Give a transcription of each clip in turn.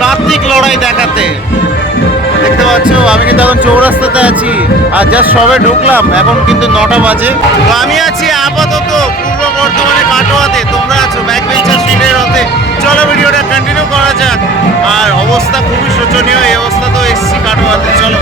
কার্তিক লড়াই দেখাতে। দেখতে পাচ্ছ আমি কিন্তু এখন চৌরাস্তাতে আছি আর জাস্ট সবে ঢুকলাম, এখন কিন্তু 9টা বাজে। তো আমি আছি আপাতত পূর্ব বর্ধমানে কাটোয়াতে, তোমরা আছো ব্যাকবেঞ্চার স্ট্রিটের হতে। চলো ভিডিওটা কন্টিনিউ করা যাক। আর অবস্থা খুবই শোচনীয়, এই অবস্থা তো এসছি কাটোয়াতে। চলো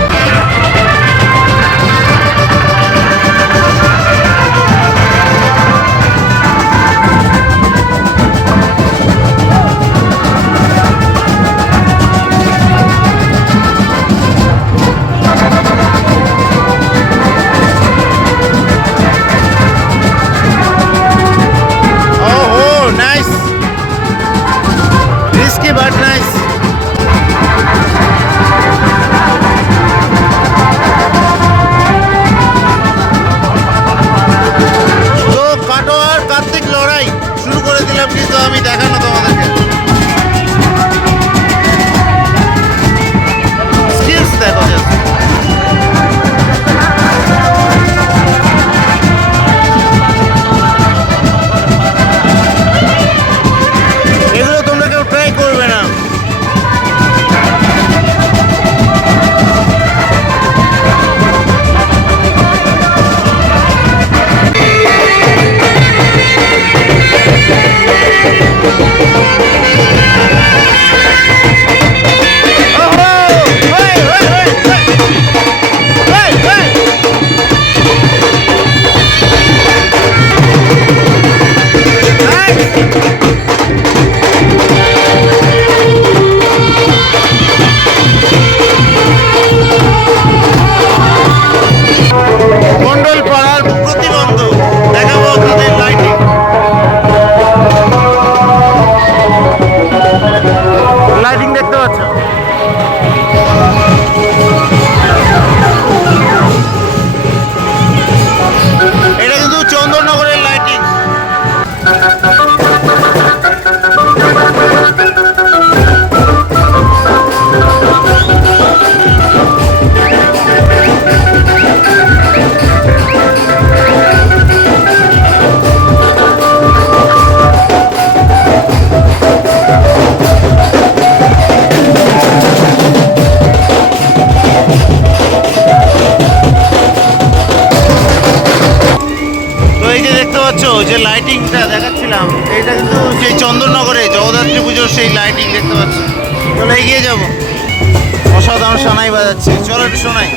যে লাইটিংটা দেখাচ্ছিলাম, এটা কিন্তু সেই চন্দননগরে জগদ্ধাত্রী পুজোর সেই লাইটিং দেখতে পাচ্ছি। চলো এগিয়ে যাবো। অসাধারণ সানাই বাজাচ্ছে, চলো একটু শোনাই।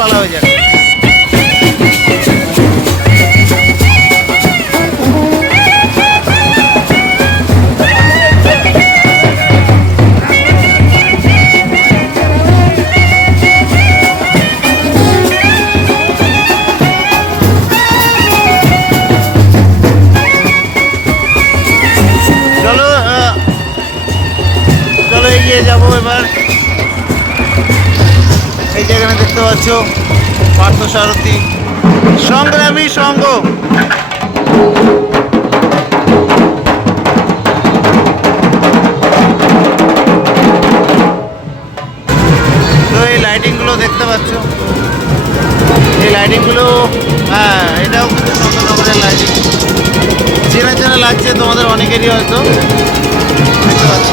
পালা হয়ে যাবে। চলো এগিয়ে যাবো এবার। এই জায়গাটা দেখতে পাচ্ছ পার্থসারথী সংগ্রামী সংঘ। তো এই লাইটিংগুলো দেখতে পাচ্ছ, এই লাইটিংগুলো, হ্যাঁ এটাও কিন্তু চন্দননগরের লাইটিং। চেনা চেনা লাগছে তোমাদের অনেকেরই হয়তো, দেখতে পাচ্ছ।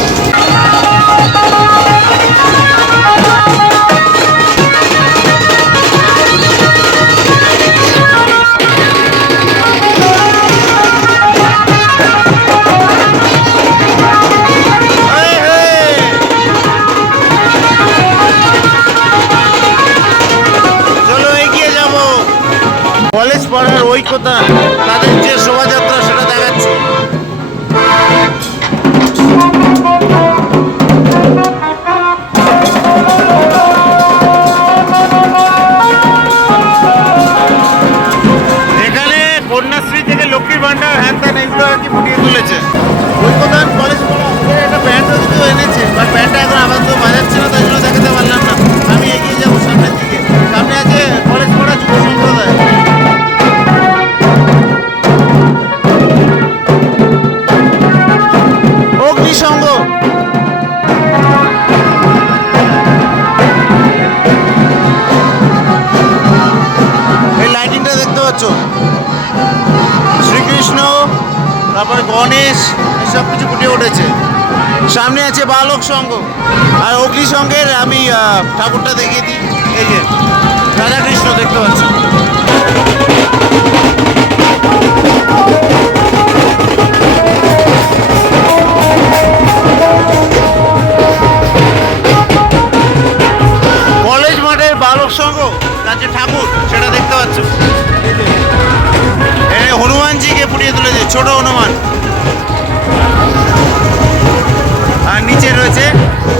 ঐক্যতা, তাদের যে শোভাযাত্রা সেটা দেখাচ্ছি। এখানে কন্যাশ্রী থেকে লক্ষ্মীর ভান্ডার হ্যান ত্যান এগুলো আর কি ফুটিয়ে তুলেছে। ঐক্যদান কলেজ একটা ব্যান্ডও কিন্তু এনেছে, বাট ব্যান্ডটা এখন আপাতত বাজাচ্ছে না, তাই জন্য দেখাতে পারলাম না। আমি এগিয়ে যাবো সামনের দিকে। সামনে আছে কলেজ পড়া যুব সম্প্রদায়। অগ্নিসংঘ, এই লাইটিংটা দেখতে পাচ্ছ, শ্রীকৃষ্ণ, তারপরে গণেশ, এসব কিছু ফুটে উঠেছে। সামনে আছে বালক সংঘ, আর অগ্নিসংঘের আমি ঠাকুরটা দেখিয়ে দিই। এই যে রাধাকৃষ্ণ দেখতে পাচ্ছ। কলেজ মাঠের বালক সংঘ, তার যে ঠাকুর সেটা দেখতে পাচ্ছ। হনুমানজিকে ফুটিয়ে তুলেছে, ছোট হনুমান। আর নিচে রয়েছে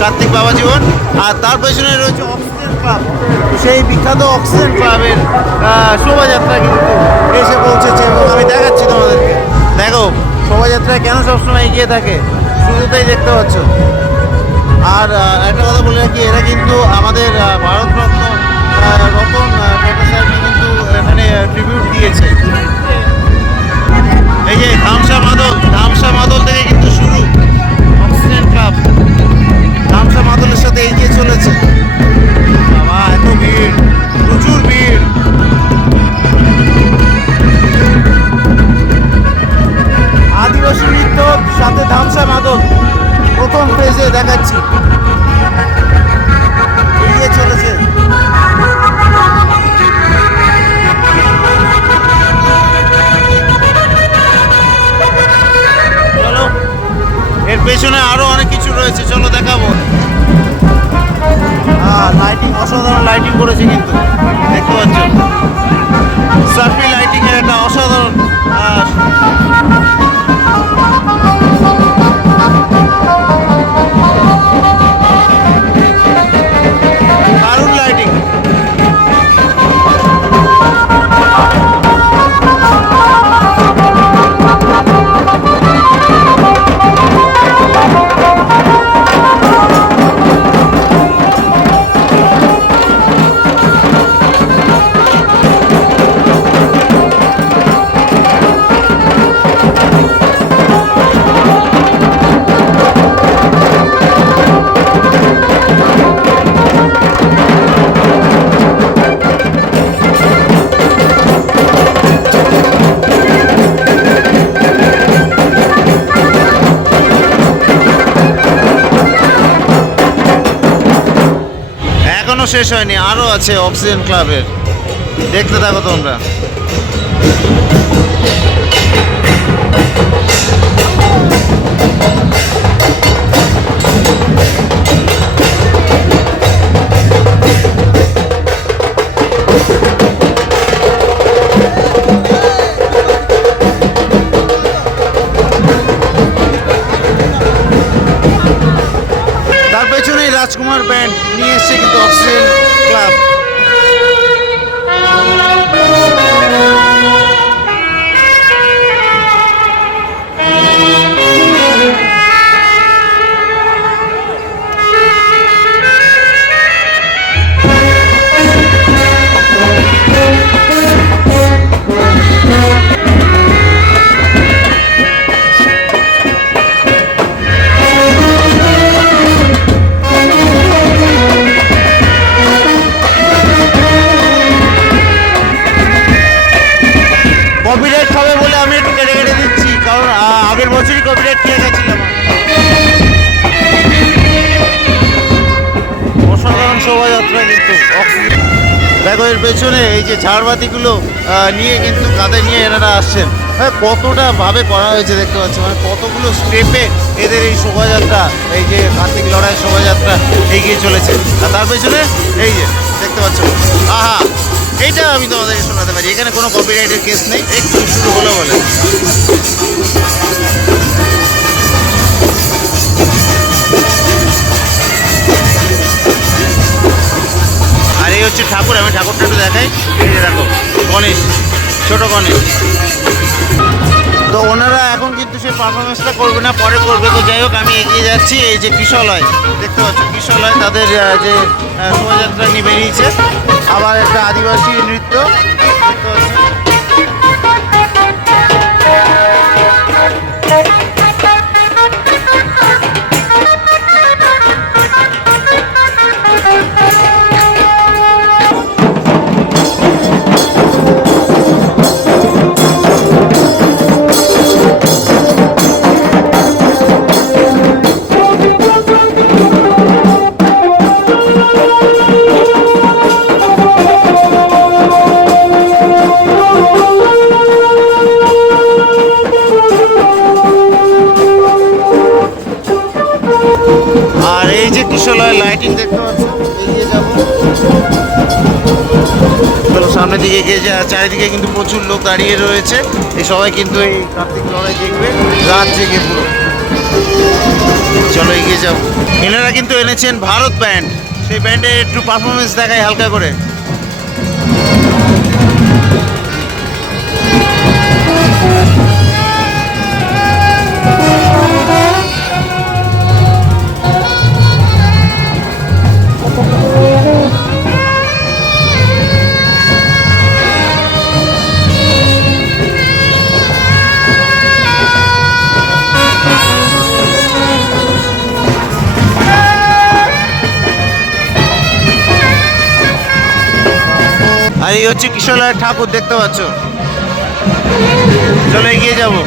কার্তিক বাবা জীবন, আর তার পেছনে রয়েছে অক্সিজেন ক্লাব। সেই বিখ্যাত অক্সিজেন ক্লাবের শোভাযাত্রা কিন্তু এসে পৌঁছেছে, এবং আমি দেখাচ্ছি তোমাদেরকে। দেখো শোভাযাত্রায় কেন সবসময় এগিয়ে থাকে, শুরুতেই দেখতে পাচ্ছ। আর একটা কথা বলে রাখি, এরা কিন্তু আমাদের ভারতরত্ন রতন টাটা স্যারকে কিন্তু এখানে ট্রিবিউট দিয়েছে। এই যে ধামসা মাদল থেকে কিন্তু শুরু অক্সিজেন ক্লাব, ধামসা মাদলের সাথে এগিয়ে চলেছে। বাবা এত ভিড়, প্রচুর ভিড়। আদিবাসী নৃত্য সাথে ধামসা মাদল প্রথম ফেজে দেখাচ্ছি, এগিয়ে চলেছে। চলো, এর পেছনে আরো অনেক কিছু রয়েছে, চলো দেখাবো। লাইটিং, অসাধারণ লাইটিং করেছে কিন্তু, দেখতে পাচ্ছ সার্ফি লাইটিং এর একটা অসাধারণ দারুণ লাইটিং। শেষ হয়নি, আরো আছে অক্সিজেন ক্লাবের, দেখতে থাকো তোমরা। তার পেছনেই রাজকুমার ব্যান্ড নিয়ে এসছে কিন্তু অক্সিজেন ক্লাব। কপিরাইট খাবে বলে আমি একটু কেটে কেটে দিচ্ছি, কারণ আগের বছরই কপিরাইট খেয়ে গেছিলাম। অসাধারণ শোভাযাত্রা কিন্তু দেখো, এর পেছনে এই যে ঝাড়বাতিগুলো নিয়ে কিন্তু কাঁধে নিয়ে এনারা আসছেন। হ্যাঁ, কতটা ভাবে করা হয়েছে দেখতে পাচ্ছি, মানে কতগুলো স্টেপে এদের এই শোভাযাত্রা, এই যে কার্তিক লড়াই শোভাযাত্রা এগিয়ে চলেছে। আর তার পেছনে এই যে দেখতে পাচ্ছ, আহা, এইটা আমি তোমাদেরকে শোনাতে পারি, এখানে কোনো কপিরাইটের কেস নেই, একটু শুরু হলো বলে। আর এই হচ্ছে ঠাকুর, আমি ঠাকুরটা একটু দেখাই, এই যে দেখো গণেশ, ছোট গণেশ। তো ওনারা এখন কিন্তু সেই পারফরমেন্সটা করবে না, পরে করবে। তো যাই হোক, আমি এগিয়ে যাচ্ছি। এই যে কিশলয় দেখতে পাচ্ছ, কিশলয় তাদের যে শোভাযাত্রা নিয়ে বেরিয়েছে, আবার একটা আদিবাসী নৃত্য দেখতে পাচ্ছ। আর এই যে কিশলয় লাইটিং দেখতে পাচ্ছ, এগিয়ে যাবো, চলো সামনের দিকে এগিয়ে যা। চারিদিকে কিন্তু প্রচুর লোক দাঁড়িয়ে রয়েছে, এই সবাই কিন্তু এই কার্তিক লড়াই দেখবে রাত জেগে পুরো। চলো এগিয়ে যাবো। এনারা কিন্তু এনেছেন ভারত ব্যান্ড, সেই ব্যান্ডে একটু পারফরমেন্স দেখায় হালকা করে। আর এই হচ্ছে কিশলয়ের ঠাকুর দেখতে পাচ্ছ। চলো এগিয়ে যাবো।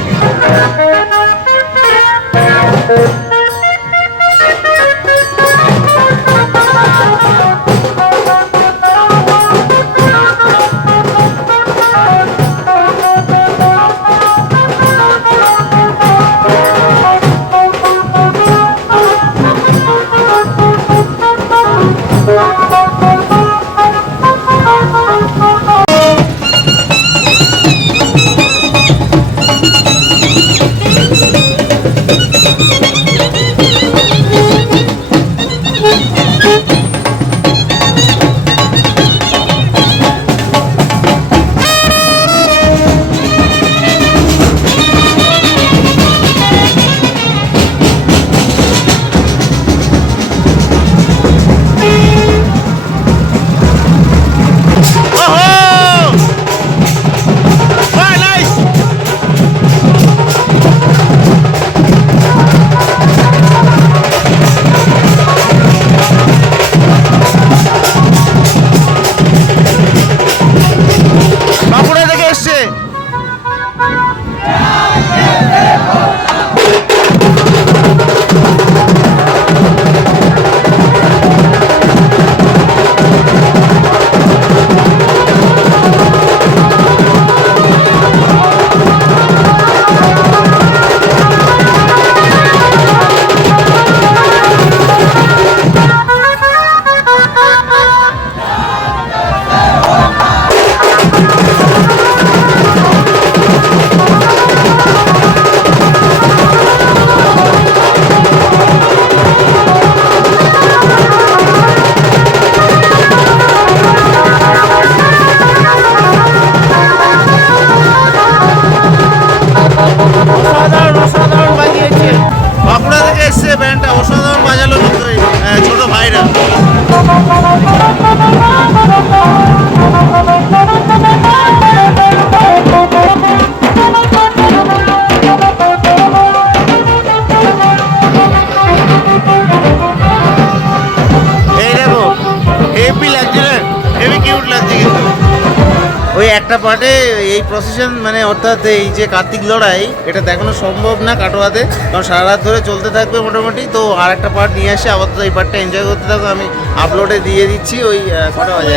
একটা পার্টে এই প্রসেশন মানে অর্থাৎ এই যে কার্তিক লড়াই এটা দেখানো সম্ভব না কাটোয়াতে, কারণ সারা রাত ধরে চলতে থাকবে মোটামুটি। তো আর একটা পার্ট নিয়ে আসে আপাতত এই পার্টটা এনজয় করতে থাকো। আমি আপলোডে দিয়ে দিচ্ছি। ওই কটা বাজে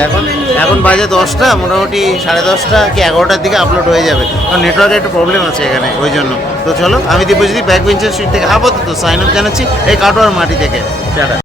এখন বাজে 10টা, মোটামুটি 10:30 কি 11টার দিকে আপলোড হয়ে যাবে, কারণ নেটওয়ার্কের একটু প্রবলেম আছে এখানে ওই জন্য। তো চলো, আমি দীপজিৎ ব্যাক বেঞ্চের স্ট্রিট থেকে আপাতত সাইন আপ জানাচ্ছি এই কাটোয়ার মাটি থেকে। টাটা।